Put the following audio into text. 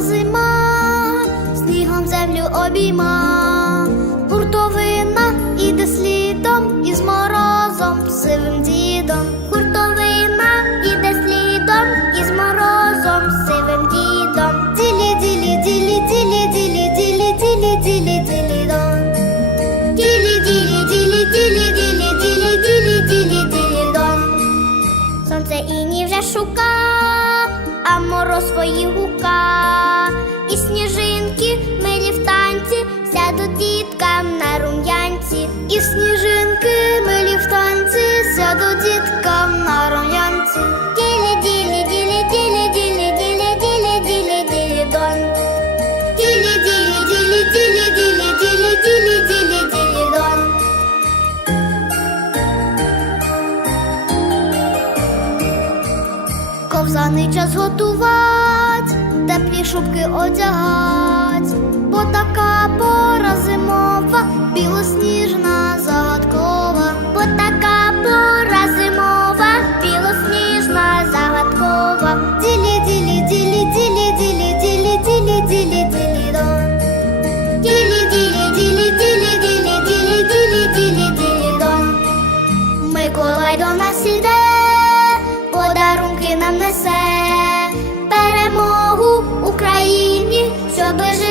зима, снігом землю обійма, хуртовина іде слідом із морозом, сивим дідом. Хуртовина іде слідом із морозом, сивим дідом. Ділі, ділі, ділі, ділі, ділі, ділі, ділі, ділі, ділі, дон. Ділі, ділі, ділі, ділі, ділі, ділі, ділі, ділі, ділі, дон. Сонце іні вже шука, а мороз свої гука. Ковзаний час готувати, теплі шубки одягать, несе, перемогу Україні, щоби жили